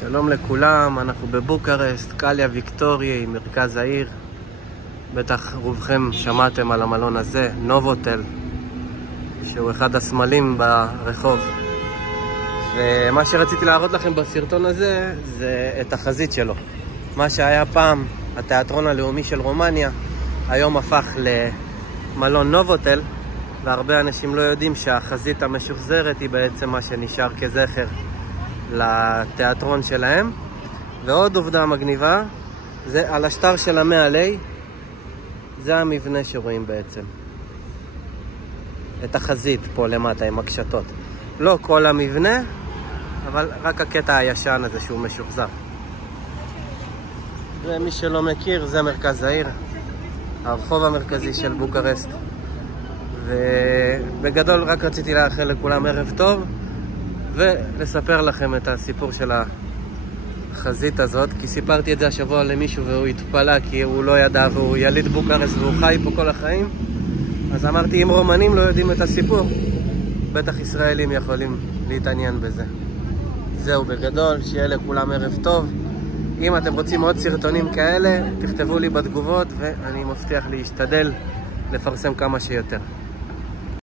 שלום לכולם, אנחנו בבוקרשט, קליה ויקטוריה היא מרכז העיר. בטח רובכם שמעתם על המלון הזה, נובוטל, שהוא אחד הסמלים ברחוב. ומה שרציתי להראות לכם בסרטון הזה זה את החזית שלו. מה שהיה פעם התיאטרון הלאומי של רומניה, היום הפך למלון נובוטל, והרבה אנשים לא יודעים שהחזית המשוחזרת היא בעצם מה שנשאר כזכר לתיאטרון שלהם. ועוד עובדה מגניבה, זה על השטר של המאה עלי, זה המבנה שרואים בעצם. את החזית פה למטה עם הקשתות. לא כל המבנה, אבל רק הקטע הישן הזה שהוא משוחזר. ומי שלא מכיר, זה מרכז העיר, הרחוב המרכזי של בוקרשט. ובגדול רק רציתי לאחל לכולם ערב טוב, ולספר לכם את הסיפור של החזית הזאת, כי סיפרתי את זה השבוע למישהו והוא התפלא כי הוא לא ידע והוא יליד בוקרשט והוא חי פה כל החיים. אז אמרתי, אם רומנים לא יודעים את הסיפור, בטח ישראלים יכולים להתעניין בזה. זהו בגדול, שיהיה לכולם ערב טוב. אם אתם רוצים עוד סרטונים כאלה, תכתבו לי בתגובות ואני מבטיח להשתדל לפרסם כמה שיותר.